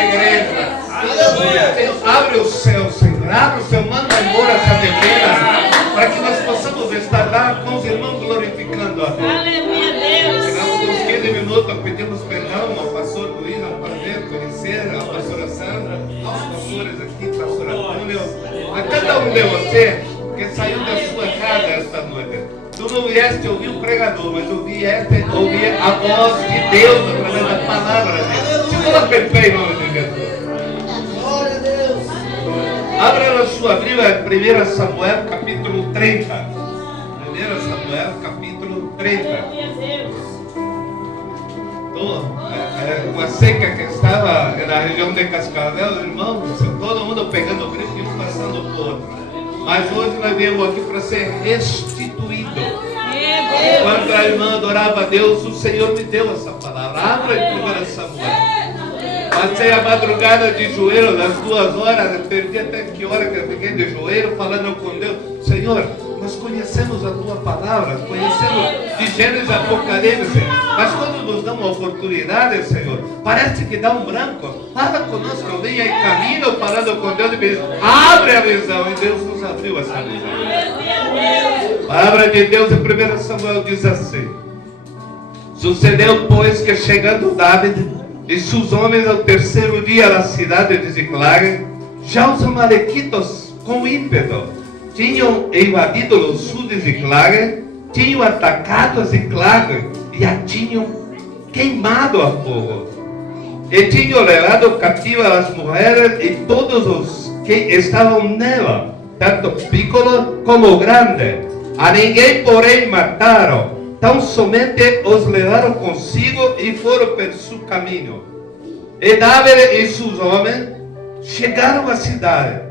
na igreja. Abre o céu, Senhor. Abre o céu, manda embora essa neblina, para que nós possamos estar lá com os irmãos glorificando a Deus. Aleluia, Deus. Chegamos uns 15 minutos, pedimos perdão ao pastor Luiz, ao prazer conhecer, à pastora Sandra, aos pastores aqui, pastor Antônio, a cada um de você que saiu da sua casa esta noite. Tu não vieste ouvir o pregador, mas vieste ouvir a voz de Deus através da palavra dele. Se coloque em pé em nome de Jesus. Glória a Deus. Abra a sua Bíblia, 1 Samuel, capítulo 30. 1 Samuel, capítulo 30. Com a seca que estava na região de Cascavel, irmãos, todo mundo pegando gripe e um passando por outro. Mas hoje nós viemos aqui para ser restituído. Quando a irmã adorava a Deus, o Senhor me deu essa palavra. Abra em 1 Samuel. Passei a madrugada de joelho, das 2 horas, perdi até que hora que eu fiquei de joelho, falando com Deus. Senhor, nós conhecemos a Tua palavra, conhecemos de Gênesis a Apocalipse, mas quando nos dão uma oportunidade, Senhor, parece que dá um branco. Fala conosco, eu venho em caminho falando com Deus e me diz, abre a visão, e Deus nos abriu essa visão. A palavra de Deus em 1 Samuel diz assim: sucedeu, pois, que chegando David e seus homens ao 3º dia da cidade de Ziclag, já os amalequitas com ímpeto tinham invadido o sul de Ziclag, tinham atacado a Ziclag e a tinham queimado a fogo. E tinham levado cativa as mulheres e todos os que estavam nela, tanto piccolo como grande. A ninguém, porém, mataram. Tão somente os levaram consigo e foram pelo seu caminho. E Davi e seus homens chegaram à cidade,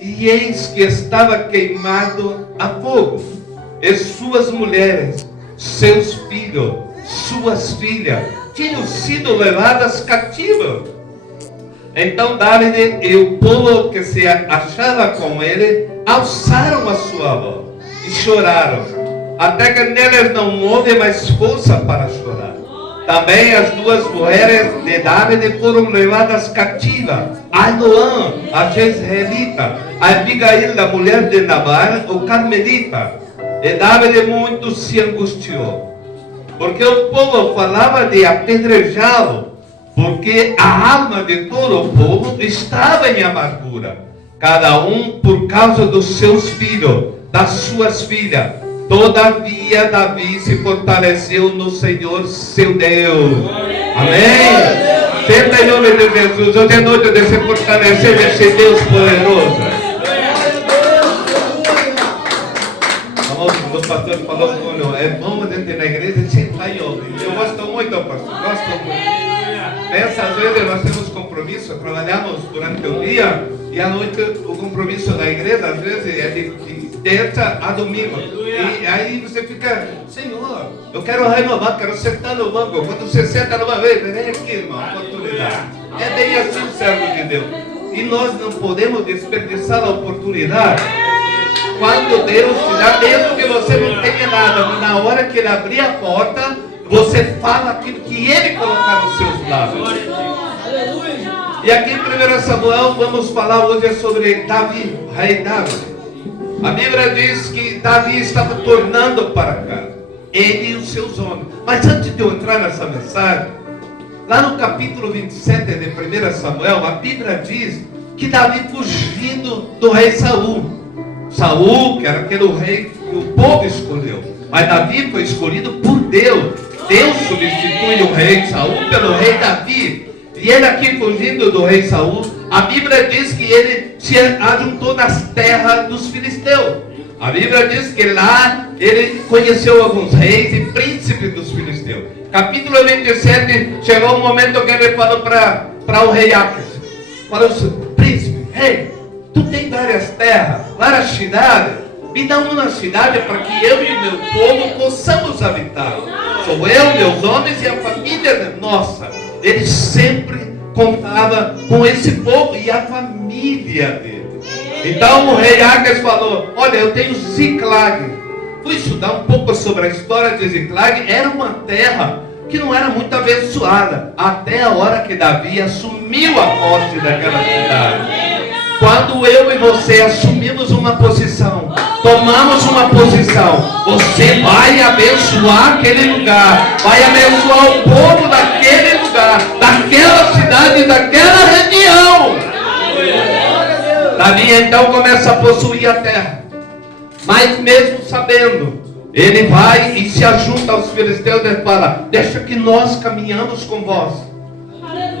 e eis que estava queimado a fogo, e suas mulheres, seus filhos, suas filhas, tinham sido levadas cativas. Então Davi e o povo que se achava com ele alçaram a sua voz e choraram, até que neles não houve mais força para chorar. Também as 2 mulheres de Davi foram levadas cativas, Ainoã, a Jezreelita, a Abigail, a mulher de Nabal, o Carmelita. E Davi muito se angustiou, porque o povo falava de apedrejá-lo, porque a alma de todo o povo estava em amargura, cada um por causa dos seus filhos, das suas filhas. Todavia Davi se fortaleceu no Senhor seu Deus. Amém? Tenta em nome de Jesus. Hoje é noite de se fortalecer nesse Deus poderoso. O pastor falou com é bom a gente na igreja sentar e ouvir. Eu gosto muito, pastor. Gosto muito. Às vezes nós temos compromisso, trabalhamos durante o dia e à noite o compromisso da igreja às vezes é de terça a domingo. E aí você fica, Senhor, eu quero renovar, quero sentar no banco. Quando você senta numa vez, vem aqui, irmão, oportunidade. É bem assim o servo de Deus. E nós não podemos desperdiçar a oportunidade. Quando Deus te dá, mesmo que você não tenha nada, mas na hora que Ele abrir a porta, você fala aquilo que Ele colocar nos seus lábios. E aqui em 1 Samuel vamos falar hoje sobre Davi, rei Davi. A Bíblia diz que Davi estava tornando para cá, ele e os seus homens. Mas antes de eu entrar nessa mensagem, lá no capítulo 27 de 1 Samuel, a Bíblia diz que Davi fugindo do rei Saul. Saul, que era aquele rei que o povo escolheu, mas Davi foi escolhido por Deus. Deus substitui o rei Saul pelo rei Davi. E ele aqui fugindo do rei Saul, a Bíblia diz que ele se ajuntou nas terras dos filisteus. A Bíblia diz que lá ele conheceu alguns reis e príncipes dos filisteus. Capítulo 27, chegou um momento que ele falou para o rei Aques, falou assim, príncipe, rei, tu tem várias terras, várias cidades, me dá uma cidade para que eu e meu povo possamos habitar. Sou eu, meus homens e a família nossa. Ele sempre contava com esse povo e a família dele. Então o rei Aques falou, olha, eu tenho Ziclag. Fui estudar um pouco sobre a história de Ziclag. Era uma terra que não era muito abençoada, até a hora que Davi assumiu a posse daquela cidade. Quando eu e você assumimos uma posição, tomamos uma posição, você vai abençoar aquele lugar, vai abençoar o povo daquele lugar, daquela cidade, daquela região. Davi então começa a possuir a terra, mas mesmo sabendo, ele vai e se ajunta aos filisteus e fala: deixa que nós caminhamos com vós.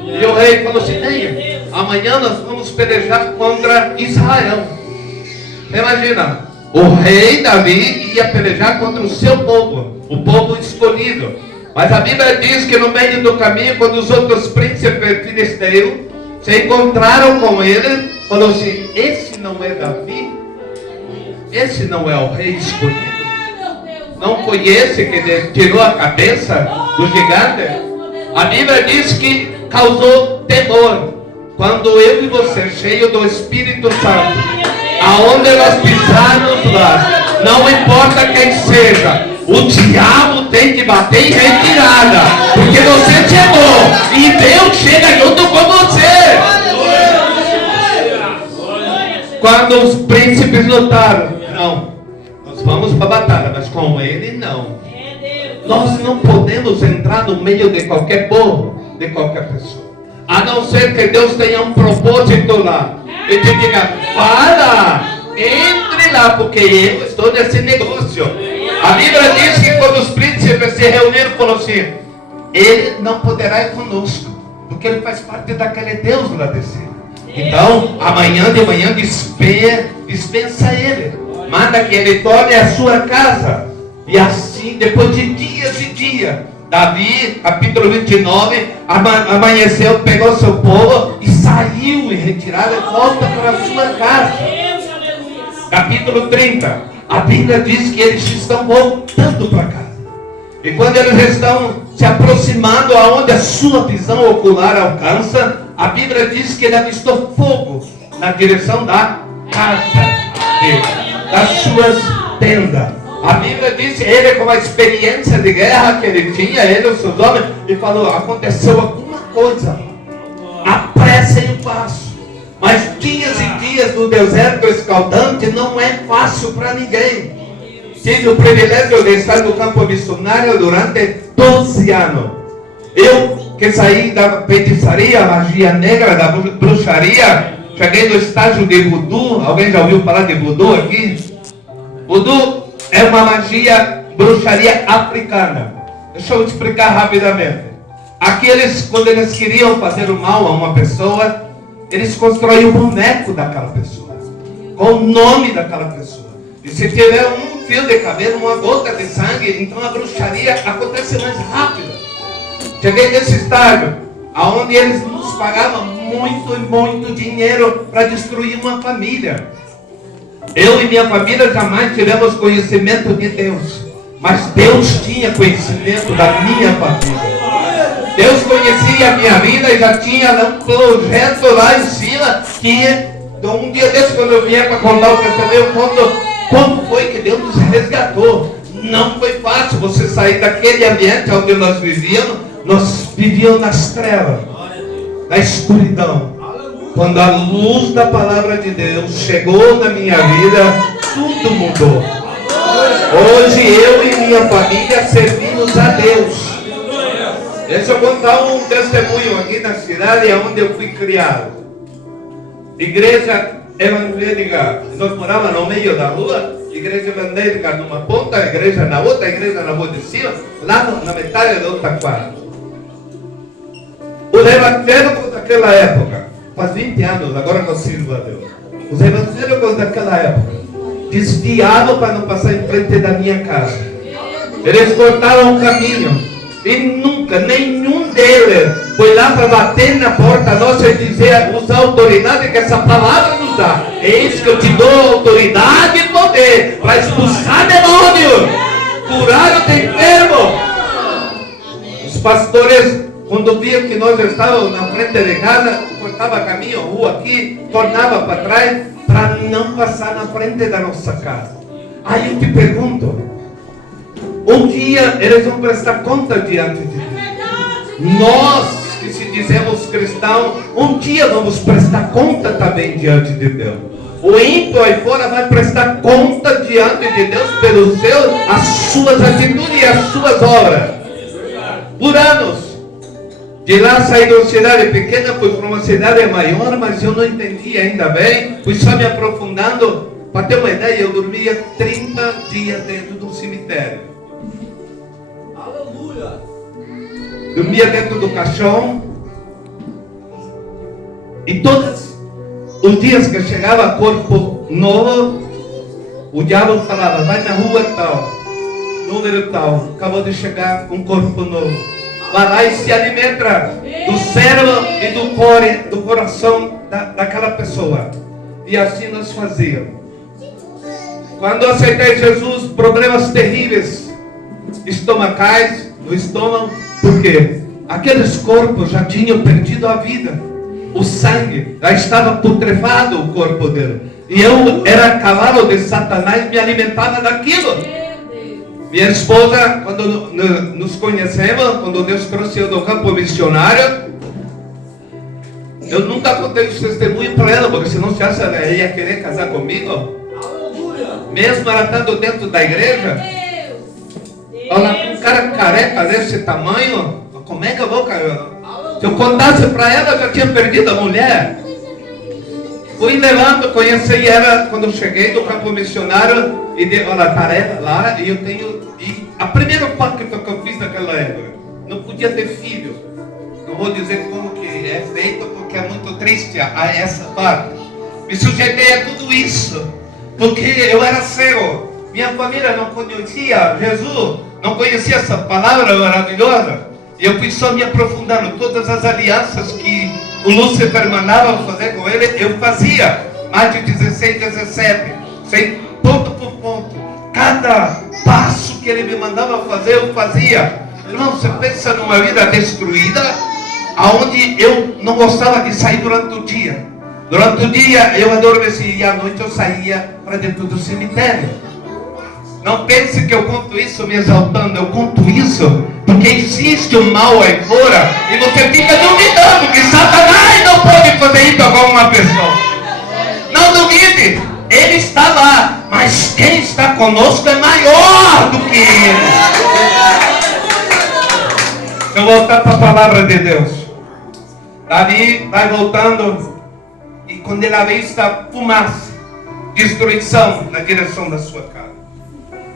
E o rei falou assim: venha, amanhã nós vamos pelejar contra Israel. Imagina, o rei Davi ia pelejar contra o seu povo, o povo escolhido. Mas a Bíblia diz que no meio do caminho, quando os outros príncipes filisteus se encontraram com ele, falou assim: esse não é Davi? Esse não é o rei escolhido? Não conhece que ele tirou a cabeça do gigante? A Bíblia diz que causou temor. Quando eu e você, cheio do Espírito Santo, aonde nós pisarmos lá, não importa quem seja, o diabo tem que bater em retirada, porque você chegou e Deus chega junto com você. Quando os príncipes lutaram, não, nós vamos para a batalha, mas com ele não. Nós não podemos entrar no meio de qualquer povo, de qualquer pessoa, a não ser que Deus tenha um propósito lá e te diga: para, entre lá, porque eu estou nesse negócio. A Bíblia diz que quando os príncipes se reuniram, falou assim: ele não poderá ir conosco, porque ele faz parte daquele Deus lá de cima. Então, amanhã de manhã dispensa ele, manda que ele torne a sua casa. E assim, depois de dias e dias, Davi, capítulo 29, amanheceu, pegou seu povo e saiu em retirada e volta para a sua casa. Capítulo 30, a Bíblia diz que eles estão voltando para casa. E quando eles estão se aproximando aonde a sua visão ocular alcança, a Bíblia diz que ele avistou fogo na direção da casa dele, das suas tendas. A Bíblia diz que ele, com a experiência de guerra que ele tinha, ele e os seus homens, e falou: aconteceu alguma coisa, apressem o passo. Mas dias e dias no deserto escaldante não é fácil para ninguém. Tive o privilégio de estar no campo missionário durante 12 anos. Eu que saí da feitiçaria, magia negra, da bruxaria, cheguei no estágio de voodoo. Alguém já ouviu falar de voodoo aqui? Voodoo é uma magia, bruxaria africana. Deixa eu explicar rapidamente. Aqueles, quando eles queriam fazer o mal a uma pessoa, eles constroíam um boneco daquela pessoa, com o nome daquela pessoa. E se tiver um fio de cabelo, uma gota de sangue, então a bruxaria acontece mais rápido. Cheguei nesse estágio, onde eles nos pagavam muito e muito dinheiro para destruir uma família. Eu e minha família jamais tivemos conhecimento de Deus, mas Deus tinha conhecimento da minha família. Deus conhecia a minha vida e já tinha um projeto lá em cima, que um dia desse, quando eu vier para contar o testemunho, eu conto como foi que Deus nos resgatou. Não foi fácil você sair daquele ambiente onde nós vivíamos nas trevas, na escuridão. Quando a luz da palavra de Deus chegou na minha vida, tudo mudou. Hoje eu e minha família servimos a Deus. Deixa eu contar um testemunho aqui na cidade onde eu fui criado. Igreja evangélica, nós morávamos no meio da rua. Igreja evangélica numa ponta, igreja na outra, igreja na rua de cima, lá na metade da outra quadra. Os evangélicos daquela época, faz 20 anos, agora não sirvo a Deus. Os evangélicos daquela época desviaram para não passar em frente da minha casa. Eles cortaram o caminho. E nunca, nenhum deles foi lá para bater na porta nossa e dizer, usar a autoridade que essa palavra nos dá. Eis que eu te dou autoridade e poder para expulsar demônios, curar os enfermos. Os pastores, quando viam que nós estávamos na frente de casa, cortava caminho, rua aqui, tornava para trás, para não passar na frente da nossa casa. Aí eu te pergunto, um dia eles vão prestar conta diante de Deus. Nós que se dizemos cristãos, um dia vamos prestar conta também diante de Deus. O ímpio aí fora vai prestar conta diante de Deus pelos as suas atitudes e as suas obras. Por anos. De lá saí de uma cidade pequena, fui para uma cidade maior, mas eu não entendi ainda bem. Fui só me aprofundando. Para ter uma ideia, eu dormia 30 dias dentro de um cemitério. Aleluia. Dormia dentro do caixão. E todos os dias que chegava corpo novo, o diabo falava, vai na rua tal, número tal, acabou de chegar um corpo novo. Vai lá e se alimenta do cérebro e do coração daquela pessoa. E assim nós fazíamos. Quando aceitei Jesus, problemas terríveis estomacais no estômago, porque aqueles corpos já tinham perdido a vida. O sangue já estava putrefado, o corpo dele. E eu era cavalo de Satanás, me alimentava daquilo. Minha esposa, quando nos conhecemos, quando Deus trouxe eu do campo missionário, eu nunca contei os testemunhos para ela, porque senão você acha que ela ia querer casar comigo? Mesmo ela estando dentro da igreja, ela com um cara careca desse tamanho, como é que eu vou, cara? Se eu contasse para ela, eu já tinha perdido a mulher. Fui levando, conheci ela quando eu cheguei do campo missionário e dei ela tarefa lá e eu tenho. E a primeira pacto que eu fiz naquela época, não podia ter filho. Não vou dizer como que é feito porque é muito triste essa parte. Me sujeitei a tudo isso porque eu era cego. Minha família não conhecia Jesus, não conhecia essa palavra maravilhosa. E eu fui só me aprofundando. Todas as alianças que o Lúcifer mandava fazer com ele, eu fazia. Mais de 16, 17. Sei ponto por ponto. Cada passo que ele me mandava fazer, eu fazia. Irmão, você pensa numa vida destruída, aonde eu não gostava de sair durante o dia. Durante o dia eu adormecia e à noite eu saía para dentro do cemitério. Não pense que eu conto isso me exaltando, eu conto isso porque existe o mal aí fora e você fica duvidando que Satanás não pode fazer isso com alguma pessoa. Não duvide, ele está lá, mas quem está conosco é maior do que ele. Eu vou voltar para a palavra de Deus. Davi vai voltando e quando ele avista fumaça, destruição na direção da sua casa.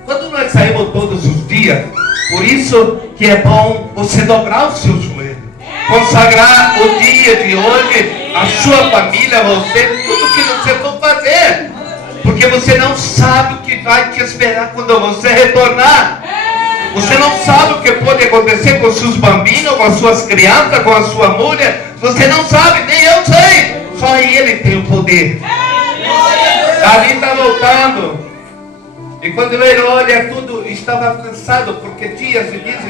Quando nós saímos todos os dias, por isso que é bom você dobrar os seus joelhos, consagrar o dia de hoje, a sua família, você, tudo que você for fazer, porque você não sabe o que vai te esperar quando você retornar. Você não sabe o que pode acontecer com seus bambinos, com as suas crianças, com a sua mulher. Você não sabe, nem eu sei. Só ele tem o poder. Davi está voltando. E quando ele olha, tudo estava cansado, porque dias e dias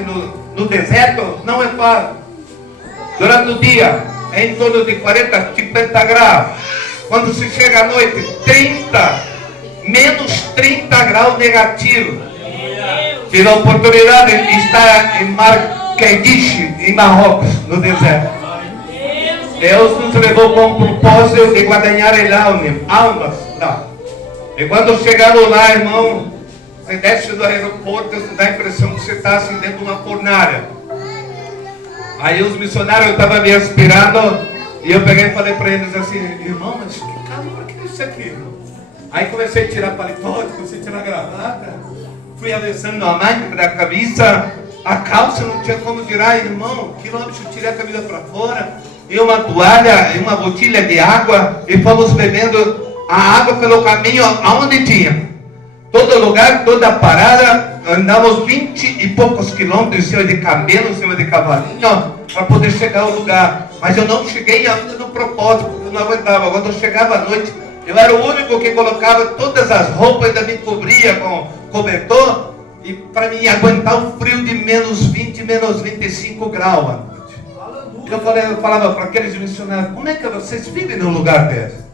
no deserto não é fácil. Durante o dia, é em torno de 40, 50 graus. Quando se chega à noite, 30, menos 30 graus negativo. Tive a oportunidade de estar em Marrakech, em Marrocos, no deserto. Deus nos levou com o propósito de guadagnare almas lá. E quando chegamos lá, irmão, você desce do aeroporto, você dá a impressão que você está assim dentro de uma fornalha. Aí os missionários estavam me aspirando e eu peguei e falei para eles assim, irmão, mas que calor que é isso aqui, irmão? Aí comecei a tirar paletó, comecei a tirar a gravata, fui avançando a manga da camisa, a calça não tinha como tirar, irmão, quilômetros eu tirei a camisa para fora, e uma toalha, e uma botilha de água, e fomos bebendo a água pelo caminho aonde tinha. Todo lugar, toda parada, andamos 20 e poucos quilômetros em cima de camelo, em cima de cavalinho, para poder chegar ao lugar. Mas eu não cheguei ainda no propósito, porque eu não aguentava. Quando eu chegava à noite, eu era o único que colocava todas as roupas, ainda me cobria com cobertor, e para mim aguentar o frio de menos 20, menos 25 graus à noite. Eu falava para aqueles missionários, como é que vocês vivem num lugar desse?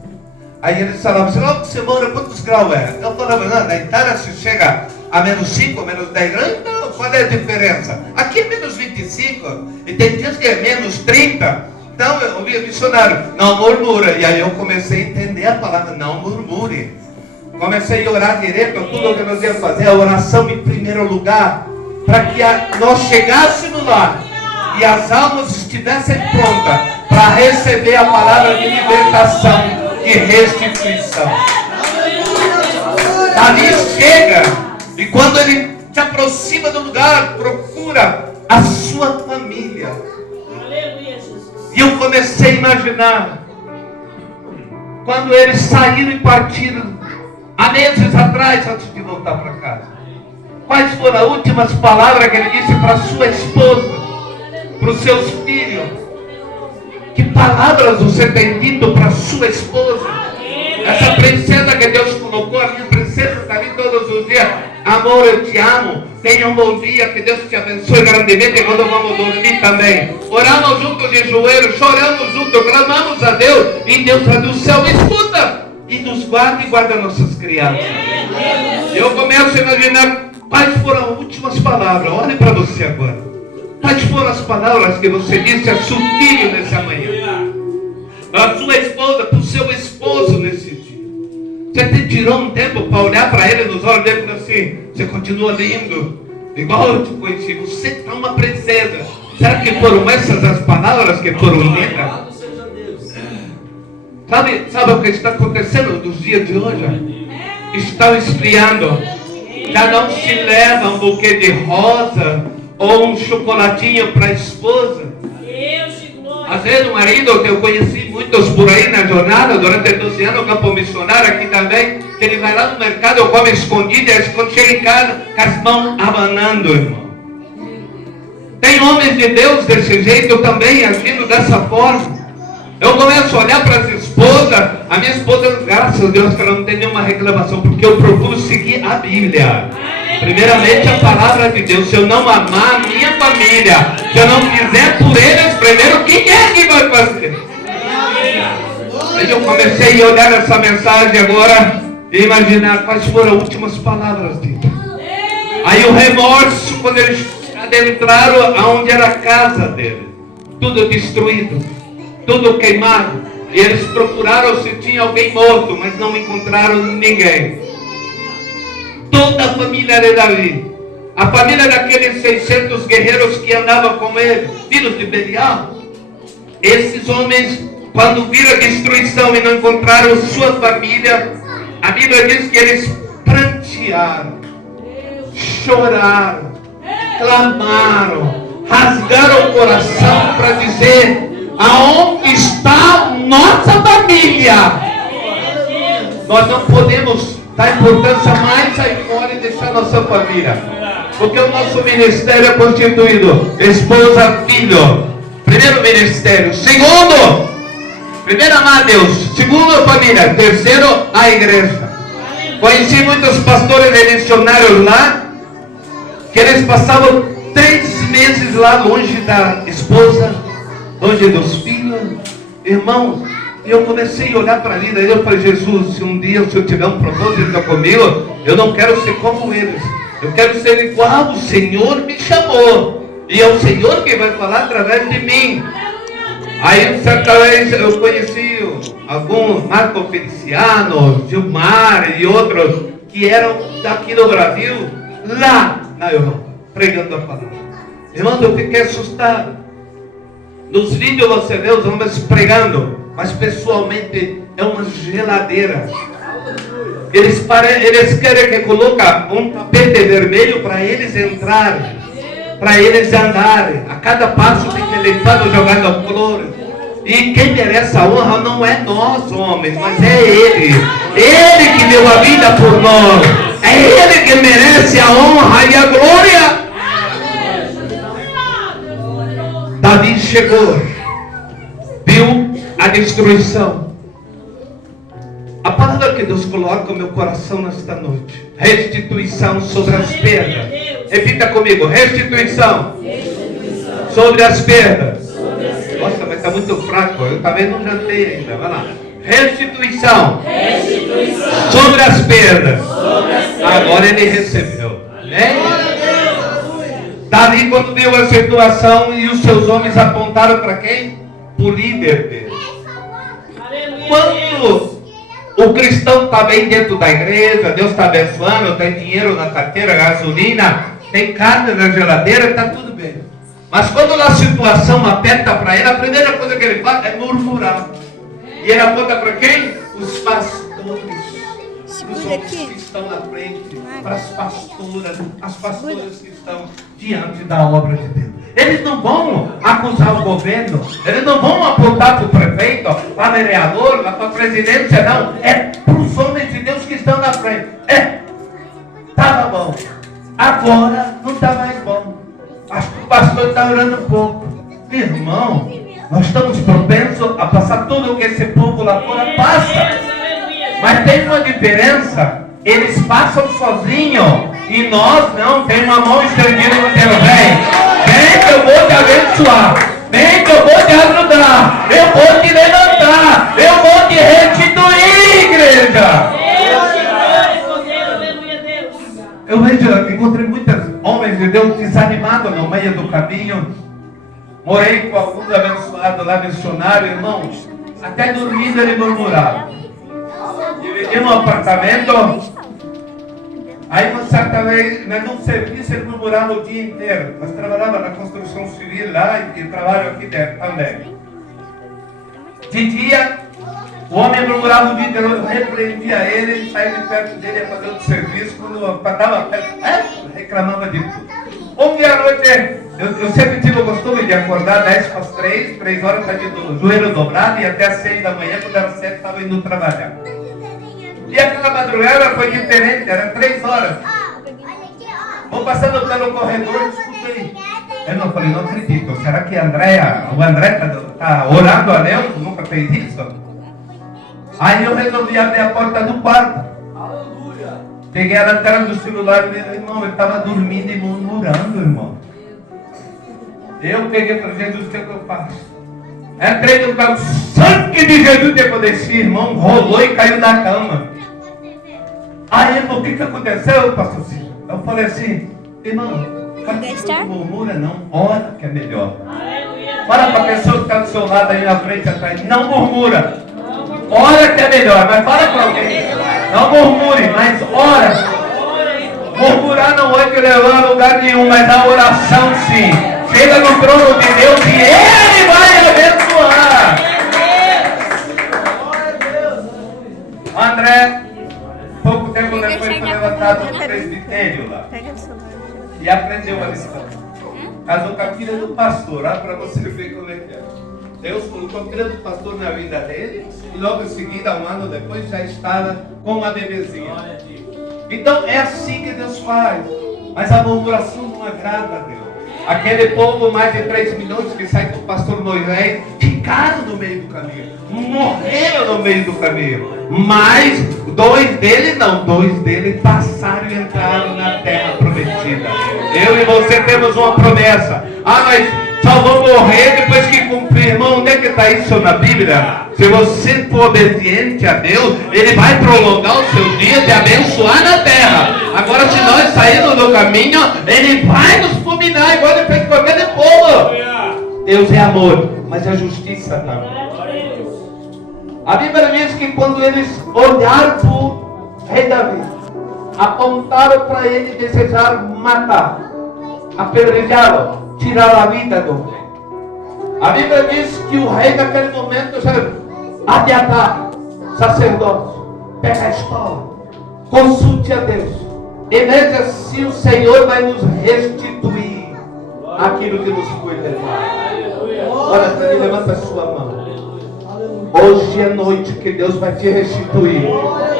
Aí eles falavam assim, onde você mora, quantos graus é? Eu falava, não, na Itália se chega a menos 5, menos 10 graus, então Qual é a diferença? Aqui é menos 25, e tem dias que é menos 30. Então eu ouvi o missionário, não murmura. E aí eu comecei a entender a palavra, não murmure. Comecei a orar direto, tudo o que nós íamos fazer, a oração em primeiro lugar, para que nós chegássemos lá e as almas estivessem prontas para receber a palavra de libertação e restituição. Ali chega, e quando ele se aproxima do lugar, procura a sua família. E eu comecei a imaginar, quando eles saíram e partiram, há meses atrás, antes de voltar para casa, quais foram as últimas palavras que ele disse para sua esposa, para os seus filhos? Que palavras você tem dito para sua esposa? Essa princesa que Deus colocou, a minha princesa está ali todos os dias. Amor, eu te amo. Tenha um bom dia, que Deus te abençoe grandemente quando vamos dormir também. Oramos juntos de joelhos, choramos juntos, clamamos a Deus, e Deus do céu escuta e nos guarda e guarda nossas crianças. Eu começo a imaginar quais foram as últimas palavras. Olhe para você agora. Quais foram as palavras que você disse a seu filho nessa manhã? Para a sua esposa, para o seu esposo nesse dia. Você te tirou um tempo para olhar para ele nos olhos dele e falar assim, você continua lindo, igual eu te conheci, você está uma princesa. Será que foram essas as palavras que foram lindas? Sabe o que está acontecendo nos dias de hoje? Estão esfriando. Já não se leva um buquê de rosa ou um chocolatinho para a esposa. Às vezes o marido, eu conheci muitos por aí na jornada, durante 12 anos, no campo missionário aqui também, que ele vai lá no mercado, come escondido, e quando chega em casa, com as mãos abanando, irmão. Tem homens de Deus desse jeito também, agindo dessa forma. Eu começo a olhar para as esposas, a minha esposa, graças a Deus, que ela não tem nenhuma reclamação, porque eu procuro seguir a Bíblia. Primeiramente a palavra de Deus. Se eu não amar a minha família, se eu não fizer por eles primeiro, quem é que vai fazer? Aí eu comecei a olhar essa mensagem agora e imaginar quais foram as últimas palavras dele. Aí o remorso, quando eles adentraram aonde era a casa dele, tudo destruído, tudo queimado, e eles procuraram se tinha alguém morto, mas não encontraram ninguém. Toda a família de Davi, a família daqueles 600 guerreiros que andavam com ele, filhos de Belial, esses homens, quando viram a destruição e não encontraram sua família, a Bíblia diz que eles prantearam, choraram, clamaram, rasgaram o coração para dizer: aonde está nossa família? Nós não podemos dar importância mais aí fora e deixar nossa família, porque o nosso ministério é constituído esposa, filho. Primeiro ministério. Segundo, primeiro amar a Deus. Segundo a família. Terceiro, a igreja. Conheci muitos pastores e missionários lá, que eles passavam 3 meses lá longe da esposa, longe dos filhos. Irmão, eu comecei a olhar para a vida e eu falei: Jesus, se um dia eu tiver um propósito comigo, eu não quero ser como eles, eu quero ser igual. O Senhor me chamou e é o Senhor que vai falar através de mim. Aí certa vez eu conheci alguns, Marco Feliciano, Gilmar e outros que eram daqui do Brasil, lá na Europa, pregando a palavra. Irmão, eu fiquei assustado. Nos vídeos você vê os homens pregando, mas pessoalmente é uma geladeira. Eles querem que coloque um tapete vermelho para eles entrarem, para eles andarem. A cada passo tem que limpar jogando flores. E quem merece a honra não é nós homens, mas é Ele. Ele que deu a vida por nós. É Ele que merece a honra e a glória. Davi chegou, viu a destruição. A palavra que Deus coloca no meu coração nesta noite: restituição sobre as perdas. Repita comigo: restituição sobre as perdas. Nossa, mas está muito fraco, eu também não jantei ainda. Vai lá. Restituição sobre as perdas. Agora ele recebeu. Davi, quando viu a situação e os seus homens apontaram para quem? Para o líder dele. Quando o cristão está bem dentro da igreja, Deus está abençoando, tem dinheiro na carteira, gasolina, tem carne na geladeira, está tudo bem. Mas quando a situação aperta para ele, a primeira coisa que ele faz é murmurar. E ele aponta para quem? Os pastores. Os homens que estão na frente, para as pastoras que estão diante da obra de Deus. Eles não vão acusar o governo, eles não vão apontar para o prefeito, para o vereador, para a presidência, não. É para os homens de Deus que estão na frente. Estava bom, agora não está mais bom. Acho que o pastor está orando pouco. Irmão, nós estamos propensos a passar tudo o que esse povo lá fora passa. Mas tem uma diferença, eles passam sozinhos e nós não, tem uma mão estendida no teu vem que eu vou te abençoar, vem que eu vou te ajudar, eu vou te levantar, eu vou te restituir, igreja. Eu vejo, encontrei muitos homens de Deus desanimados no meio do caminho. Morei com alguns abençoados lá, missionários, irmãos, até dormindo ele murmurava. Dividia um apartamento, aí uma certa vez, num serviço, ele murmurava o dia inteiro. Nós trabalhávamos na construção civil lá e trabalho aqui dentro também. De dia, o homem murmurava o dia inteiro, eu repreendia ele, saía de perto dele, ia fazer outro serviço, quando eu estava perto, reclamava de tudo. Um dia à noite, eu sempre tive o costume de acordar 10 para as 3 horas, estar de joelho dobrado, e até às 6 da manhã, quando era 7, estava indo trabalhar. E aquela madrugada foi diferente, era 3 horas. Vou passando pelo corredor, escutei. Eu falei, não acredito, será que o André está orando a Deus? Nunca fez isso? Aí eu resolvi abrir a porta do quarto. Peguei a lanterna do celular, meu irmão, ele estava dormindo e murmurando, irmão. Eu peguei para Jesus, o que eu faço? Entrei no carro, sangue de Jesus, depois desse irmão, rolou e caiu na cama. Aí, irmão, o que aconteceu, pastor Cícero? Eu falei assim, irmão, não murmura não, ora que é melhor. Ora para a pessoa que está do seu lado aí na frente, atrás, não murmura. Ora que é melhor, mas fala com alguém. Não murmure, mas ora. Murmurar não vai te levar a lugar nenhum, mas a oração sim. Chega no trono de Deus e Ele vai abençoar. André, pouco tempo depois foi levantado no presbitério lá. E aprendeu a lição. Casou com a filha do pastor, lá para você ver como é que é. Deus colocou a filha do pastor na vida dele e logo em seguida, um ano depois, já estava com uma bebezinha. Então é assim que Deus faz. Mas a murmuração não agrada a Deus. Aquele povo, mais de 3 milhões que sai com o pastor Moisés, ficaram no meio do caminho. Morreram no meio do caminho. Mas 2 deles não. 2 deles passaram e entraram na terra prometida. Eu e você temos uma promessa. Mas só vou morrer depois que cumprir. Irmão, onde é que está isso na Bíblia? Se você for obediente a Deus, Ele vai prolongar o seu dia de abençoar na terra. Agora, se nós sairmos do caminho, Ele vai nos fulminar, igual Ele fez com aquele povo. Deus é amor, mas é justiça também. A Bíblia diz que quando eles olharam para o rei Davi, apontaram para ele e desejaram matar, apedrejaram, tiraram a vida do rei. A Bíblia diz que o rei naquele momento Abiatar, sacerdote, pega a espada, consulte a Deus e veja se o Senhor vai nos restituir aquilo que nos foi levado. Olha para ele, levanta a sua mão. Hoje é noite que Deus vai te restituir.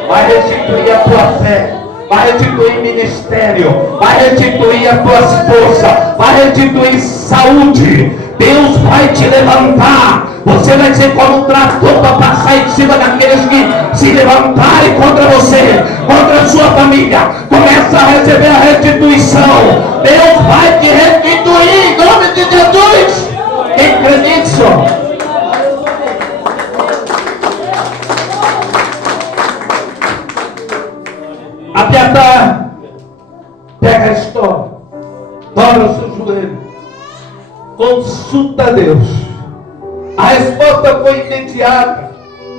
Vai restituir a tua fé, vai restituir ministério, vai restituir as tuas forças, vai restituir saúde. Deus vai te levantar. Você vai ser como um trator para passar em cima daqueles que se levantarem contra você, contra a sua família. Começa a receber a restituição. Deus vai te restituir em nome de Jesus. Quem crê nisso? Abiatar, pega a história, dobra o seu joelho. a Deus. A resposta foi imediata.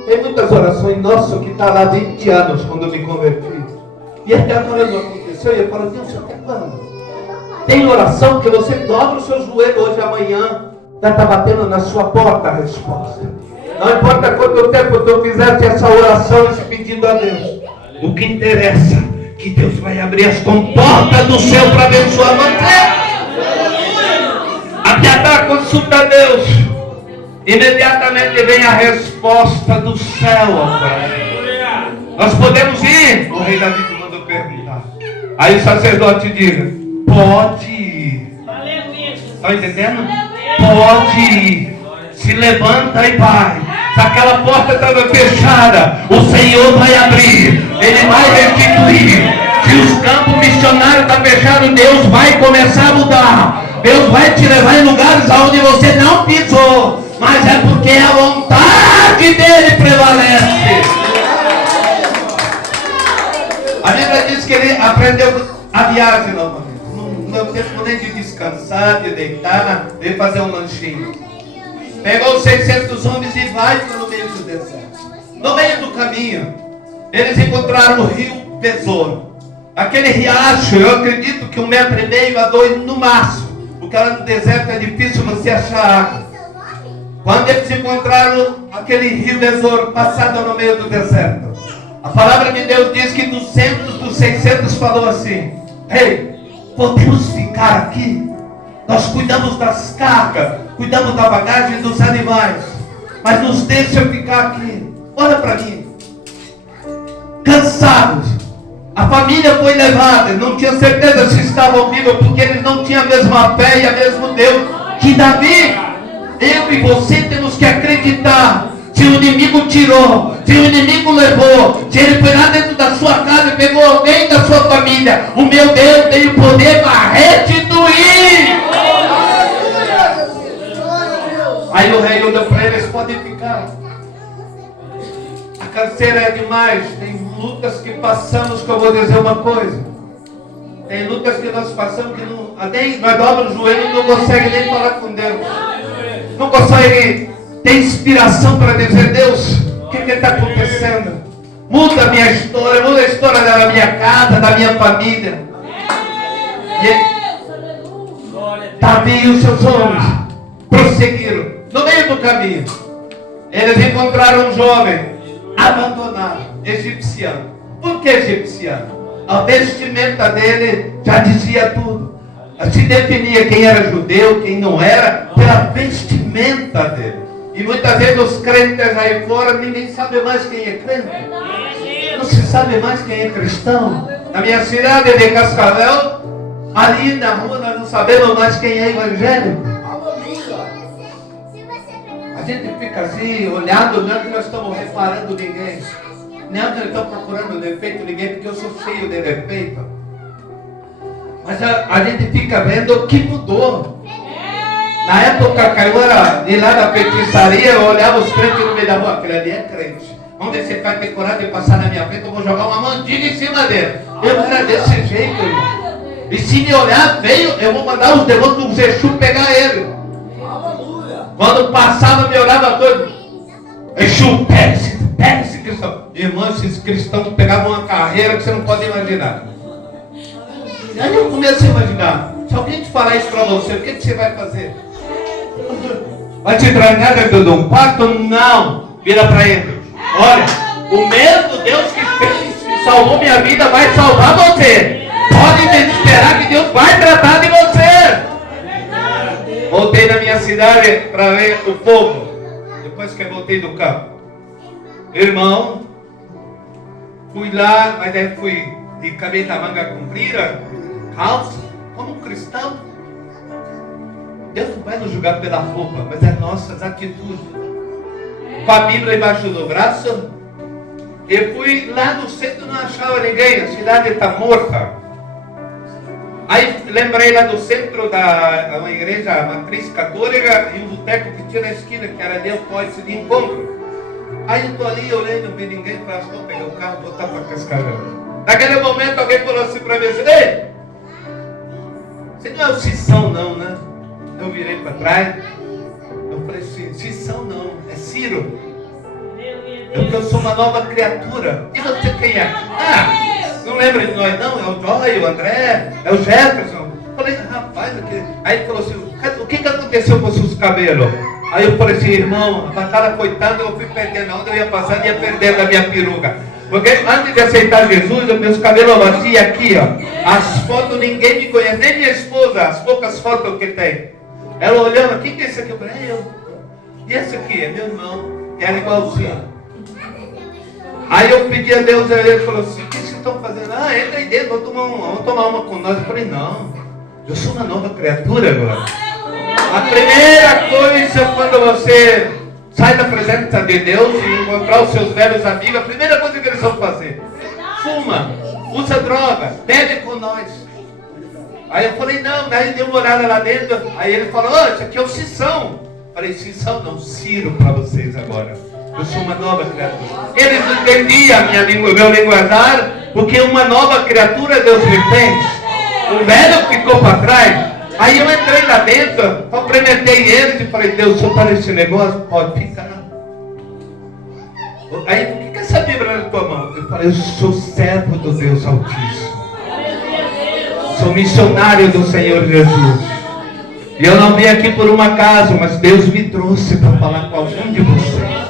Tem muitas orações nossas que estão lá 20 anos quando eu me converti. E até agora não aconteceu. E eu falo, Deus, até quando? Tem oração que você dobra o seu joelho hoje, amanhã, já está batendo na sua porta a resposta. Não importa quanto tempo tu fizeste essa oração, esse pedido a Deus. O que interessa é que Deus vai abrir as comportas do céu para abençoar você. Abiatar consulta a Deus. Imediatamente vem a resposta do céu. Nós podemos ir? O rei Davi mandou perguntar. Aí o sacerdote diga, pode ir. Estão entendendo? Pode ir. Se levanta e vai. Se aquela porta estava fechada, o Senhor vai abrir. Ele vai restituir. Se os campos missionários estão fechados, Deus vai começar a mudar. Deus vai te levar em lugares onde você não pisou. Mas é porque a vontade dele prevalece. A Bíblia diz que ele aprendeu a viagem novamente. Não deu tempo nem de descansar, de deitar, de fazer um lanchinho. Pegou os 600 homens e vai para o meio do deserto. No meio do caminho, eles encontraram o rio Besor. Aquele riacho, eu acredito que 1,5 metro a 2 no máximo. Porque lá no deserto é difícil você achar água. Quando eles encontraram aquele rio Besor passado no meio do deserto, a palavra de Deus diz que 200 dos 600 falou assim: Ei, podemos ficar aqui? Nós cuidamos das cargas, cuidamos da bagagem dos animais, mas nos deixa ficar aqui. Olha para mim. Cansados. A família foi levada, não tinha certeza se estavam vivos, porque eles não tinham a mesma fé e o mesmo Deus que Davi. Eu e você temos que acreditar. Se o inimigo tirou, se o inimigo levou, se ele foi lá dentro da sua casa e pegou alguém da sua família, o meu Deus tem o poder para restituir. Aí o rei olhou para eles, podem ficar. A canseira é demais. Tem lutas que passamos, que eu vou dizer uma coisa. Tem lutas que nós passamos que não, nem nós dobramos o joelho e não consegue nem falar com Deus. Não consegue ter inspiração para dizer, Deus, o que está acontecendo? Muda a minha história, muda a história da minha casa, da minha família. E Davi e os seus homens prosseguiram. No meio do caminho, eles encontraram um jovem abandonado, egipciano. Por que egipciano? A vestimenta dele já dizia tudo. Se definia quem era judeu, quem não era, pela vestimenta dele. E muitas vezes os crentes aí fora, ninguém sabe mais quem é crente. Não se sabe mais quem é cristão. Na minha cidade de Cascavel, ali na rua nós não sabemos mais quem é evangélico. A gente fica assim, olhando, não é que nós estamos reparando ninguém. Não é que nós estamos procurando defeito ninguém, porque eu sou cheio de defeito. Mas a gente fica vendo o que mudou. Na época que eu era de lá da feitiçaria, eu olhava os crentes no meio da rua. Aquele ali é crente. Vamos ver se ele vai ter coragem de passar na minha frente, eu vou jogar uma mandinga em cima dele. Eu era desse jeito, irmão. E se me olhar feio, eu vou mandar os demônios do Exu pegar ele. Quando passava, me olhava todo. Exu, pega esse cristão. Irmão, esses cristãos pegavam uma carreira que você não pode imaginar. Aí eu comecei a imaginar. Se alguém te falar isso para você, o que você vai fazer? Vai te trancar dentro de um quarto? Não. Vira para ele. Olha, o mesmo Deus que fez, que salvou minha vida, vai salvar você. Pode esperar que Deus vai tratar de você. Voltei na minha cidade para ver o povo. Depois que eu voltei do campo. Irmão, fui lá, mas aí fui de camisa manga comprida, calça, como um cristão. Deus não vai nos julgar pela roupa, mas é nossas atitudes. Com a Bíblia embaixo do braço. E fui lá no centro, não achava ninguém, a cidade está morta. Aí lembrei lá do centro da uma igreja matriz católica e um boteco que tinha na esquina, que era ali o ponto de encontro. Aí eu estou ali, olhei, não vi ninguém, falei, vou pegar o carro e voltar para Cascavel. Naquele momento alguém falou assim para mim, ei, você não é o Sissão não, né? Eu virei para trás, falei assim, Sissão não, é Ciro. Porque eu sou uma nova criatura. E você quem é? Não lembra de nós não? É o Joy, o André, é o Jefferson. Eu falei, rapaz, aí ele falou assim, o que aconteceu com os seus cabelos? Aí eu falei assim, irmão, a batalha foi tanta, eu fui perdendo, onde eu ia passando, ia perdendo a minha peruca. Porque antes de aceitar Jesus, os meus cabelos batiam aqui, ó. As fotos ninguém me conhece, nem minha esposa, as poucas fotos que tem. Ela olhando, o que é esse aqui? Eu falei, E esse aqui é meu irmão, era igualzinho. Aí eu pedi a Deus, aí ele falou assim, o que vocês estão fazendo? Entra aí dentro, vamos tomar uma com nós. Eu falei, não, eu sou uma nova criatura agora. A primeira coisa quando você sai da presença de Deus e encontrar os seus velhos amigos, a primeira coisa que eles vão fazer, fuma, usa droga, bebe com nós. Aí eu falei, não, daí deu uma olhada lá dentro, aí ele falou, isso aqui é o Sissão. Eu falei, Sissão não, Ciro para vocês agora. Eu sou uma nova criatura. Eles não entendiam o meu linguajar, porque uma nova criatura Deus me fez. O velho ficou para trás. Aí eu entrei lá dentro, cumprimentei eles e falei, Deus, se eu estou nesse negócio, pode ficar. Aí, o que é essa Bíblia na tua mão? Eu falei, eu sou servo do Deus Altíssimo. Sou missionário do Senhor Jesus. E eu não vim aqui por um acaso, mas Deus me trouxe para falar com algum de vocês.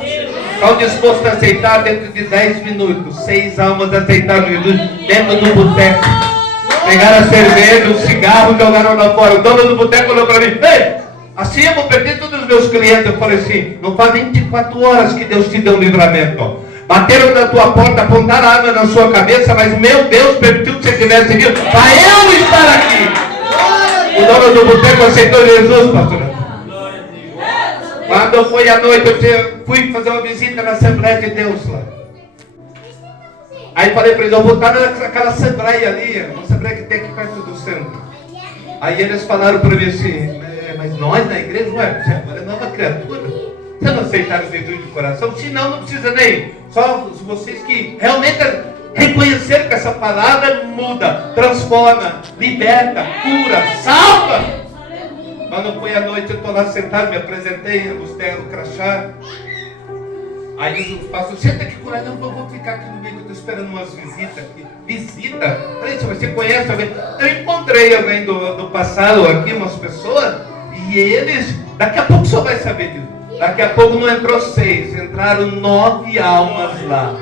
Estão dispostos a aceitar dentro de 10 minutos? 6 almas aceitaram Jesus dentro do boteco. Pegaram a cerveja, o cigarro e jogaram lá fora. O dono do boteco olhou para mim, ei, assim eu vou perder todos os meus clientes. Eu falei assim, não faz 24 horas que Deus te deu um livramento. Bateram na tua porta, apontaram a arma na sua cabeça, mas meu Deus permitiu que você tivesse vindo para eu estar aqui. O dono do boteco aceitou Jesus, pastor. Quando foi à noite, eu fui fazer uma visita na Assembleia de Deus lá. Aí falei para eles, eu vou estar naquela Assembleia ali, uma Assembleia que tem aqui perto do centro. Aí eles falaram para mim assim, mas nós na igreja, você agora é nova criatura. Você não aceitaram Jesus de coração? Se não, não precisa nem. Só vocês que realmente reconheceram que essa palavra muda, transforma, liberta, cura, salva. Quando foi à noite, eu estou lá sentado, me apresentei, mostrei o crachá. Aí o pastor, senta aqui com ela, não, vou ficar aqui no meio, que eu estou esperando umas visitas aqui. Visita? Falei, você conhece alguém? Eu encontrei alguém do passado aqui, umas pessoas, e eles, daqui a pouco o senhor vai saber disso. Daqui a pouco não entrou 6, entraram 9 almas lá.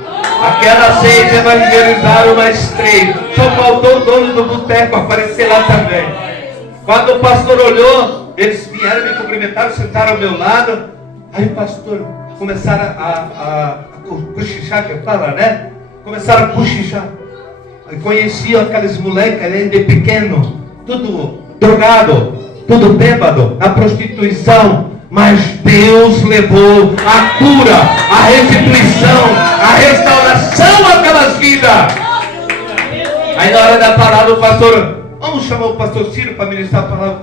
Aquelas 6 evangelizaram mais 3. Só faltou o dono do boteco aparecer lá também. Quando o pastor olhou, eles vieram me cumprimentaram, sentaram ao meu lado. Aí o pastor começaram a cochichar, que fala, né? Começaram a cochichar. Conheciam aqueles moleques ainda pequeno, tudo drogado, tudo bêbado, na prostituição. Mas Deus levou a cura, a restituição, a restauração àquelas vidas. Aí na hora da palavra o pastor, vamos chamar o pastor Ciro para ministrar a palavra.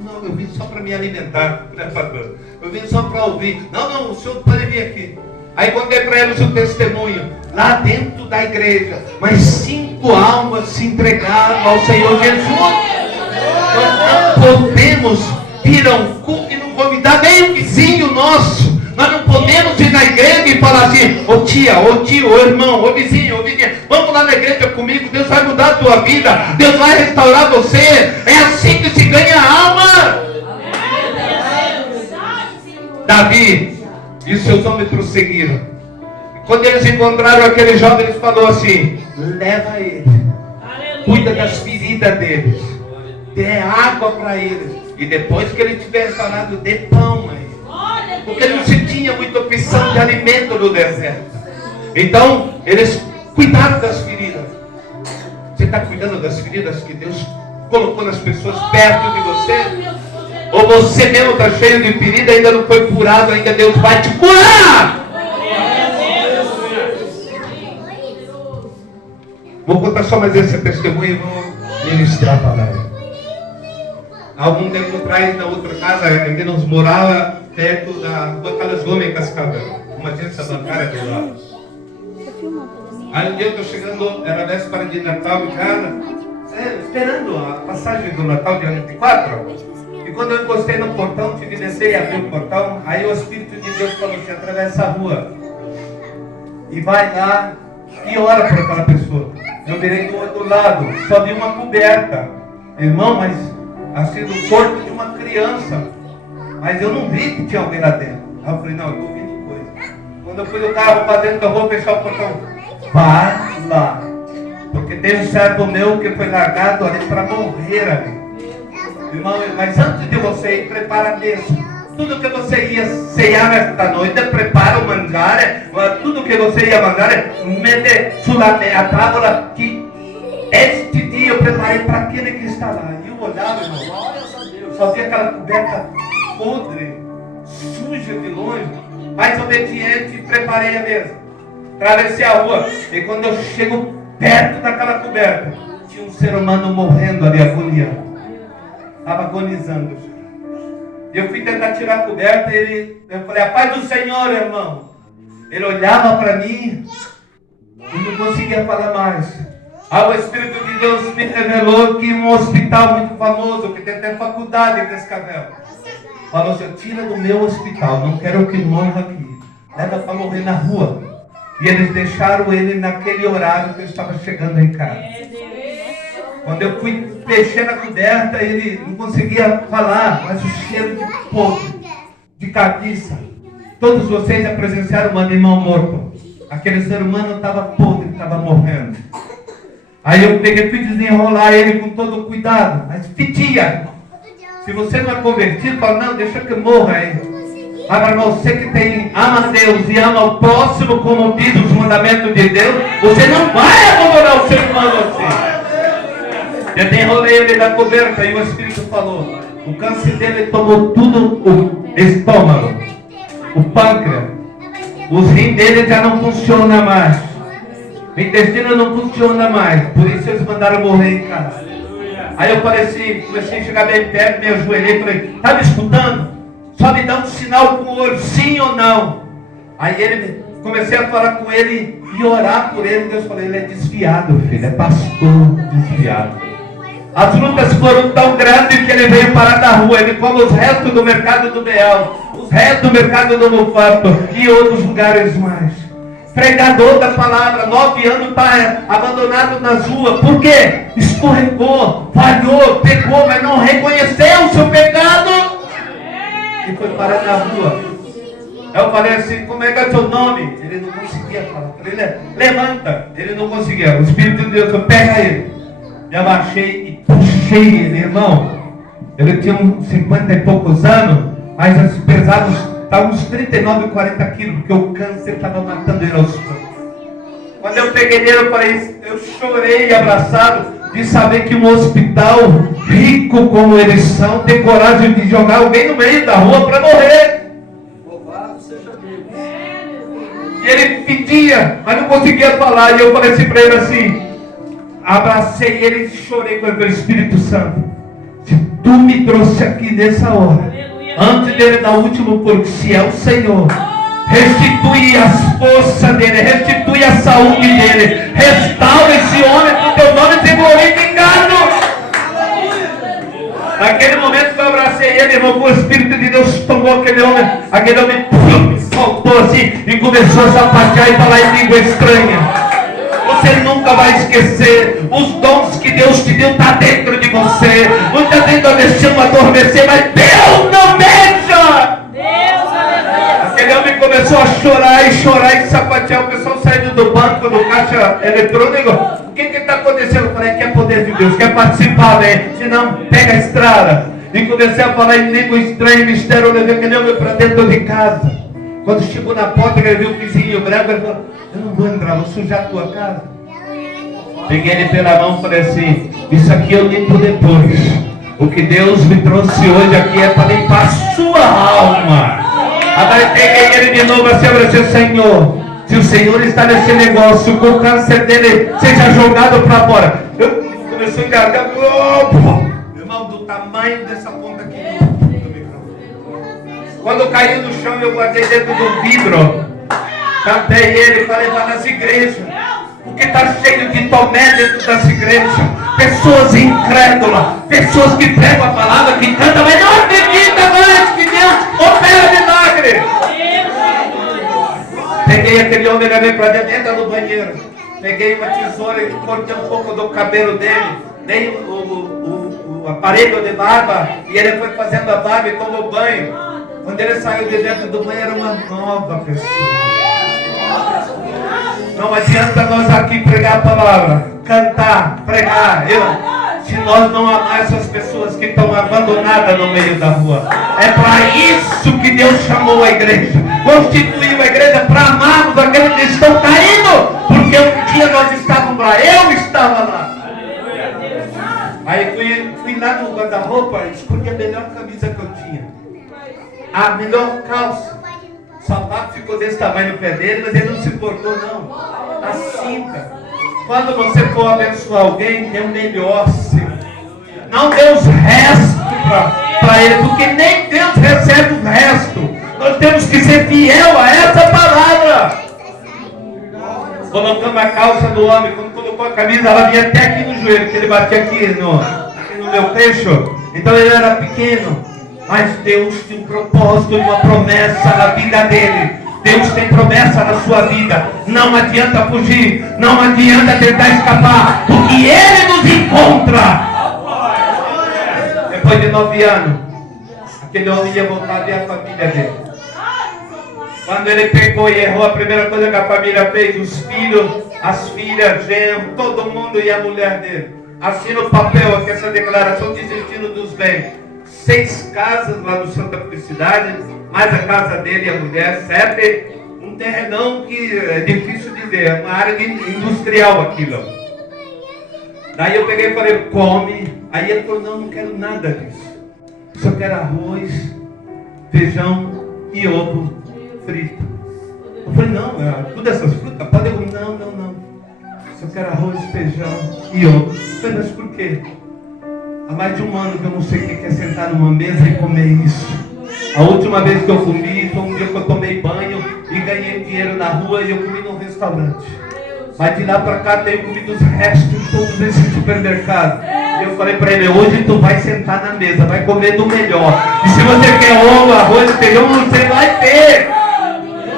Não, eu vim só para me alimentar, né, pastor? Eu vim só para ouvir. Não, o senhor pode vir aqui. Aí contei para eles o testemunho, lá dentro da igreja, mas 5 almas se entregaram ao Senhor Jesus. Nós não podemos ir a um culto e não convidar nem o vizinho nosso. Nós não podemos ir na igreja e falar assim, ô tia, ô tio, ô irmão, ô vizinho, vamos lá na igreja comigo, Deus vai mudar a tua vida, Deus vai restaurar você. É assim que se ganha a alma. Davi e seus homens prosseguiram. E quando eles encontraram aquele jovem, eles falaram assim, leva ele, cuida das feridas deles, dê água para eles, e depois que ele tiver falado, dê pão a eles. Porque não se tinha muita opção de alimento no deserto. Então, eles cuidaram das feridas. Você está cuidando das feridas que Deus colocou nas pessoas perto de você? Ou você mesmo está cheio de ferida, ainda não foi curado, ainda Deus vai te curar? Vou contar só mais esse testemunho e vou ministrar a palavra. Algum tempo atrás, na outra casa, ainda nós morava perto da Carlos Gomes em Cascavel, uma agência bancária de lá. Aí um dia eu estou chegando, era véspera de Natal em casa, esperando a passagem do Natal, dia 24, e quando eu encostei no portão, tive que descer e abrir o portão. Aí o Espírito de Deus falou assim: atravessa a rua e vai lá e ora por aquela pessoa. Eu virei do outro lado, só vi uma coberta, irmão, mas assim, do corpo de uma criança. Mas eu não vi que tinha alguém lá dentro. Aí eu falei: não, eu estou ouvindo coisa. Quando eu fui no carro para dentro, eu vou fechar o portão. Vai lá, porque tem um servo meu que foi largado ali para morrer ali. Irmão, mas antes de você ir, prepara a mesa. Tudo que você ia ceiar esta noite, prepara o mangiare. Tudo que você ia mandar, mete sulla a tábua que este dia eu preparei para aquele que está lá. E eu olhava, irmão, só via aquela coberta podre, suja de longe, mais obediente, preparei a mesa. Atravessei a rua, e quando eu chego perto daquela coberta, tinha um ser humano morrendo ali, agoniando. Estava agonizando. Eu fui tentar tirar a coberta, eu falei: a paz do Senhor, irmão. Ele olhava para mim e não conseguia falar mais. Aí o Espírito de Deus me revelou que um hospital muito famoso, que tem até faculdade em Cascavel, falou assim: tira do meu hospital, não quero que morra aqui, leva para morrer na rua. E eles deixaram ele naquele horário que eu estava chegando em casa. Quando eu fui mexer na coberta, ele não conseguia falar, mas o cheiro de podre, de cabeça. Todos vocês já presenciaram um animal morto. Aquele ser humano estava podre, estava morrendo. Aí eu peguei e fui desenrolar ele com todo cuidado, mas fedia. Se você não é convertido, fala: não, deixa que morra aí. Agora você que ama Deus e ama o próximo, como diz os mandamentos de Deus, você não vai abandonar o ser humano assim. Eu desenrolei ele da coberta e o Espírito falou: o câncer dele tomou tudo, o estômago, o pâncreas, os rins dele já não funcionam mais, o intestino não funciona mais, por isso eles mandaram morrer em casa. Aí eu comecei a chegar bem perto, me ajoelhei e falei: está me escutando? Só me dá um sinal com o olho, sim ou não. Aí comecei a falar com ele e orar por ele. Deus falou: ele é desviado, filho, é pastor desviado. As lutas foram tão grandes que ele veio parar na rua. Ele come os restos do mercado do Beal, os restos do mercado do Mufato e outros lugares mais. Pregador da palavra, 9 anos, está abandonado nas ruas. Por quê? Escorregou, falhou, pecou, mas não reconheceu o seu pecado e foi parar na rua. Eu falei assim: como é que é o seu nome? Ele não conseguia falar. Eu falei: levanta. Ele não conseguia. O Espírito de Deus falou: pega ele. Me abaixei e puxei ele, irmão. Ele tinha uns 50 e poucos anos, mas pesava uns 39, 40 quilos, porque o câncer estava matando ele aos poucos. Quando eu peguei ele, eu falei: eu chorei abraçado de saber que um hospital rico como eles são tem coragem de jogar alguém no meio da rua para morrer. Louvado seja Deus. E ele pedia, mas não conseguia falar. E eu falei assim para ele assim, abracei ele e chorei com o Espírito Santo: se tu me trouxe aqui nessa hora, antes dele dar o último porco, se é o Senhor, restitui as forças dele, restitui a saúde dele, restaura esse homem com teu nome ser glorificado. Naquele momento que eu abracei ele, irmão, o Espírito de Deus tomou aquele homem saltou assim e começou a sapatear e falar em língua estranha. Você nunca vai esquecer. Os dons que Deus te deu estão dentro de você. Muitas vezes nós deixamos adormecer, mas Deus não deixa. Aquele homem começou a chorar e sapatear. O pessoal saindo do banco, do caixa eletrônico: o que está acontecendo? Eu falei: quer poder de Deus, quer participar, né? Se não, pega a estrada. E comecei a falar em língua estranha, mistério. Eu levei aquele homem para dentro de casa. Quando chegou na porta, ele viu o vizinho branco, ele falou: eu não vou entrar, vou sujar a tua casa. Peguei ele pela mão e falei assim: isso aqui eu limpo depois. O que Deus me trouxe hoje aqui é para limpar a sua alma. Agora peguei ele de novo assim, eu disse: Senhor, se o Senhor está nesse negócio, com o câncer dele seja jogado para fora. Eu comecei a engargar, irmão, do tamanho dessa ponta aqui do microfone. Quando caiu no chão, eu guardei dentro do vidro. Cantei ele, falei: vai nas igrejas. O porque está cheio de Tomé dentro das igrejas. Pessoas incrédulas, pessoas que pregam a palavra, que cantam, mas não acreditam mais que Deus opera milagre. Peguei aquele homem, levei para dentro, entra no banheiro. Peguei uma tesoura e cortei um pouco do cabelo dele. Dei o aparelho de barba e ele foi fazendo a barba e tomou banho. Quando ele saiu de dentro do banho, era uma nova pessoa. Não adianta nós aqui pregar a palavra, cantar, pregar. Se nós não amar essas pessoas que estão abandonadas no meio da rua. É para isso que Deus chamou a igreja. Constituiu a igreja para amarmos aqueles que estão caindo. Porque um dia nós estávamos lá, eu estava lá. Aí fui lá no guarda-roupa e escolhi a melhor camisa que eu tinha. A melhor calça. O sapato ficou desse tamanho no pé dele, mas ele não se importou não. A cinta. Quando você for abençoar alguém, dê o melhor, Senhor. Não dê os restos para ele, porque nem Deus recebe o resto. Nós temos que ser fiel a essa palavra. Colocamos a calça do homem, quando colocou a camisa, ela vinha até aqui no joelho, que ele batia aqui no meu queixo. Então ele era pequeno. Mas Deus tem um propósito e uma promessa na vida dele. Deus tem promessa na sua vida. Não adianta fugir. Não adianta tentar escapar. Porque Ele nos encontra. Depois de 9 anos, aquele homem ia voltar a ver a família dele. Quando ele pecou e errou, a primeira coisa que a família fez, os filhos, as filhas, genro, todo mundo e a mulher dele. Assina o papel aqui, essa declaração desistindo dos bens. 6 casas lá no Santa Felicidade, mais a casa dele e a mulher, 7, um terrenão que é difícil dizer, é uma área industrial aquilo. Daí eu peguei e falei, come. Aí ele falou, não quero nada disso. Só quero arroz, feijão e ovo frito. Eu falei, não, tudo essas frutas, pode eu? Não. Só quero arroz, feijão e ovo. Eu falei, mas por quê? Há mais de 1 ano que eu não sei o que é sentar numa mesa e comer isso. A última vez que eu comi foi um dia que eu tomei banho e ganhei dinheiro na rua e eu comi num restaurante. Mas de lá para cá tenho comido os restos em todos esses supermercados. E eu falei para ele, hoje tu vai sentar na mesa, vai comer do melhor. E se você quer ovo, arroz, feijão, você vai ter.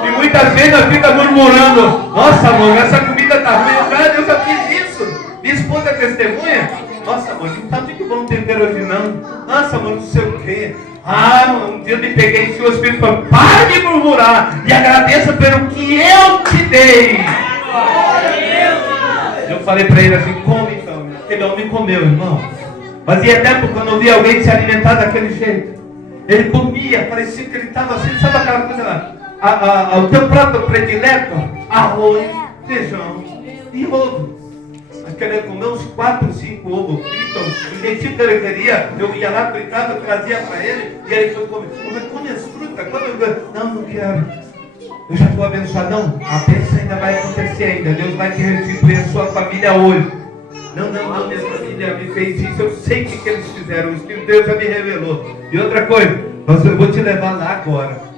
E muitas vezes nós ficamos murmurando, nossa amor, essa comida está ruim. Eu já fiz isso. Minha esposa é testemunha. Nossa, amor, não está muito bom o tempero hoje não. Nossa, amor, não sei o quê. Um dia eu me peguei e o Espírito falou, para de murmurar e agradeça pelo que eu te dei. Eu falei para ele assim, come então. Aquele homem comeu, irmão. Fazia tempo que eu não via alguém se alimentar daquele jeito. Ele comia, parecia que ele estava assim, sabe aquela coisa lá? O teu prato predileto, arroz, feijão e ovo. Queria comer uns 4, 5 ovos fritos, do jeitinho que ele queria. Eu ia lá, fritava, trazia para ele e ele foi comer. Eu falei, come as frutas, não quero. Eu já estou abençoado. Não, a bênção ainda vai acontecer ainda. Deus vai te restituir a sua família hoje. Não, minha família me fez isso. Eu sei o que eles fizeram. O Espírito de Deus já me revelou. E outra coisa, eu vou te levar lá agora.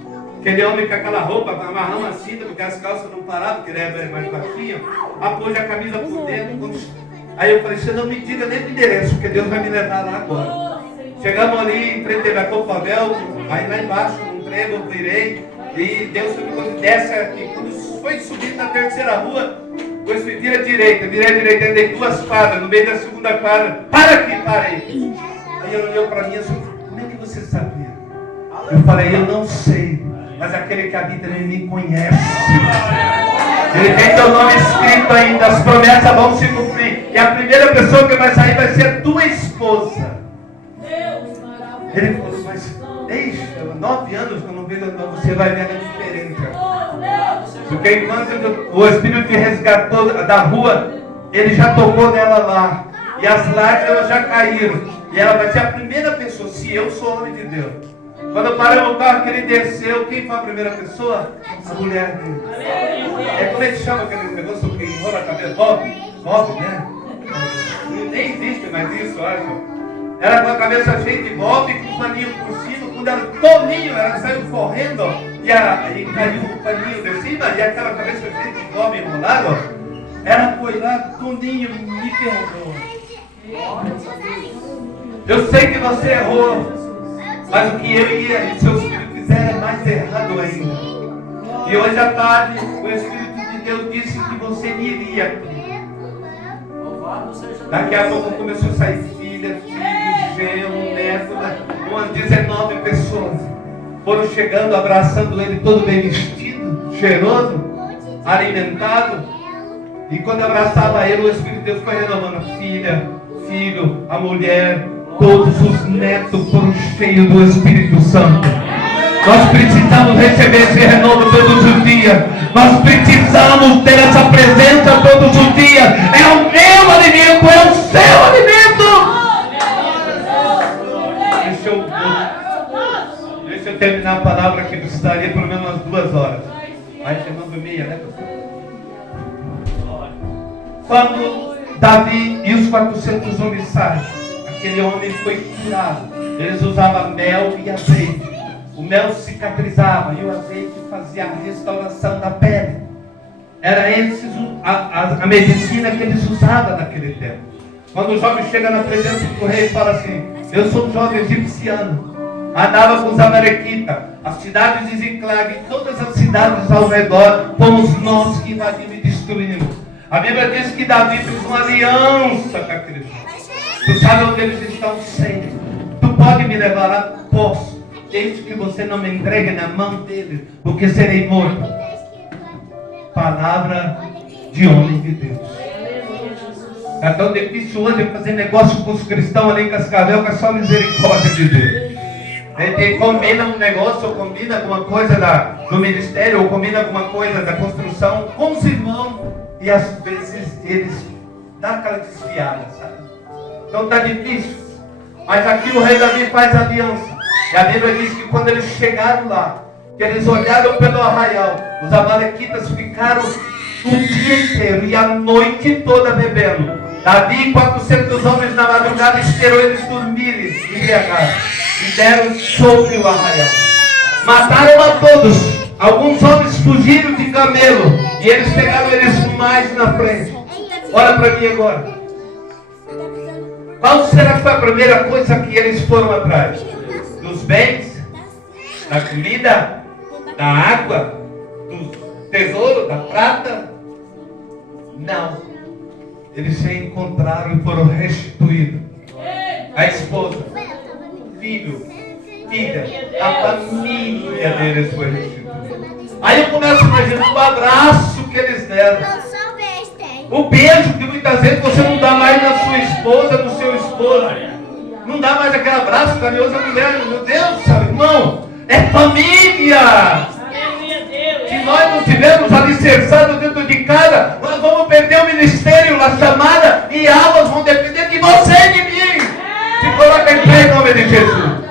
Aquele homem com aquela roupa, amarramos a cinta, porque as calças não paravam, porque ele era mais baixinho, apôs a camisa por dentro. Aí eu falei, você não me diga nem o endereço, porque Deus vai me levar lá agora. Chegamos ali em frente da Copavel, aí lá embaixo, num trem, eu virei, e Deus me desce aqui. Quando foi subir na terceira rua, depois virei à direita, dei 2 quadras, no meio da segunda quadra, para aqui, parei. Aí ele olhou para mim assim, como é que você sabia? Eu falei, eu não sei. Mas aquele que habita em mim me conhece. Ele tem teu nome escrito ainda. As promessas vão se cumprir. E a primeira pessoa que vai sair vai ser a tua esposa. Ele falou, mas deixa, 9 anos que eu não vejo, você vai ver a diferença. Porque enquanto o Espírito te resgatou da rua, ele já tocou nela lá. E as lágrimas já caíram. E ela vai ser a primeira pessoa, se eu sou homem de Deus. Quando parou o carro que ele desceu, quem foi a primeira pessoa? A mulher dele. Como é que chama aquele negócio que enrola a cabeça? Bob, né? Nem existe mais isso, eu acho. Ela com a cabeça cheia de bob, com o paninho por cima, quando ela tolinho, ela saiu correndo, e caiu o paninho de cima, e aquela cabeça cheia de bob enrolado. Ela foi lá, Toninho, me perdoa. Eu sei que você errou, mas o que eu e seus filhos fizeram é mais errado ainda. E hoje à tarde, o Espírito de Deus disse que você iria aqui. Daqui a pouco começou a sair filha, filho, genro, neto, umas 19 pessoas. Foram chegando, abraçando ele, todo bem vestido, cheiroso, alimentado. E quando abraçava ele, o Espírito de Deus foi renovando. Filha, filho, a mulher, todos os netos foram cheios do Espírito Santo. Nós precisamos receber esse renovo todos os dias. Nós precisamos ter essa presença todos os dias. É o meu alimento, é o seu alimento. Deixa eu terminar a palavra que precisaria pelo menos umas 2 horas. Aí chegando meia, né? Quando Davi e os 400 homens saem, aquele homem foi curado. Eles usavam mel e azeite. O mel cicatrizava e o azeite fazia a restauração da pele. Era a medicina que eles usavam naquele tempo. Quando o jovem chega na presença do rei e fala assim: eu sou um jovem egipciano, andava com os amalequitas, as cidades de Ziclag e todas as cidades ao redor, fomos nós que invadimos e destruímos. A Bíblia diz que Davi fez uma aliança com aqueles jovens. Tu sabe onde eles estão? Sei. Tu pode me levar lá? Posso. Desde que você não me entregue na mão deles, porque serei morto. Palavra de homem de Deus. É tão difícil hoje fazer negócio com os cristãos ali em Cascavel, que é só misericórdia de Deus. A gente combina um negócio, ou combina alguma coisa do ministério, ou combina alguma coisa da construção com os irmãos, e às vezes eles dão aquela desviada, sabe? Então está difícil. Mas aqui o rei Davi faz aliança. E a Bíblia diz que quando eles chegaram lá, que eles olharam pelo arraial, os amalequitas ficaram o dia inteiro e a noite toda bebendo. Davi e 400 homens na madrugada esperou eles dormirem embriagados e deram sobre o arraial. Mataram a todos. Alguns homens fugiram de camelo e eles pegaram eles mais na frente. Olha para mim agora. Qual será que foi a primeira coisa que eles foram atrás? Dos bens, da comida, da água, do tesouro, da prata? Não. Eles se encontraram e foram restituídos. A esposa, filho, filha, a família deles foi restituída. Aí eu começo a imaginar o abraço que eles deram. O beijo que muitas vezes você não dá mais na sua esposa, no seu esposo. Não dá mais aquele abraço carinhoso à mulher. Meu Deus, sabe, irmão, é família. Se nós não tivermos alicerçado dentro de casa, nós vamos perder o ministério, a chamada, e almas vão depender de você e de mim. Se coloca em pé em nome de Jesus.